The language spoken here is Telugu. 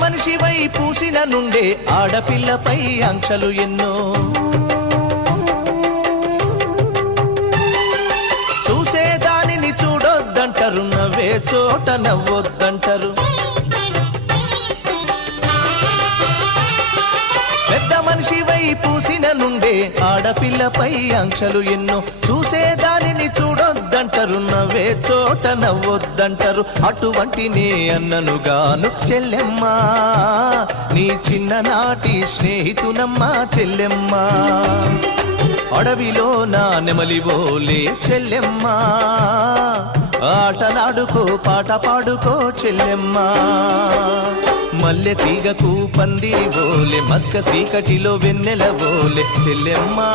మనిషివై పూసిన నుండే ఆడపిల్లపై ఆంక్షలు ఎన్నో. చూసేదానిని చూడొద్దంటారు, నవ్వే చోట నవ్వొద్దంటారు. పెద్ద మనిషివై పూసిన నుండే ఆడపిల్లపై ఆంక్షలు ఎన్నో. చూసేదానిని చూడొద్దంటారు, నవ్వే చోట నవ్వొద్దంటారు. అటువంటి నే అన్ననుగాను చెల్లెమ్మా, నీ చిన్ననాటి స్నేహితునమ్మా చెల్లెమ్మా. అడవిలో నా నెమలివోలే చెల్లెమ్మా, ఆటలాడుకో పాట పాడుకో చెల్లెమ్మా. మల్లె తీగకు పందిరి ఓలే, మస్క చీకటిలో వెన్నెల ఓలే చెల్లెమ్మా.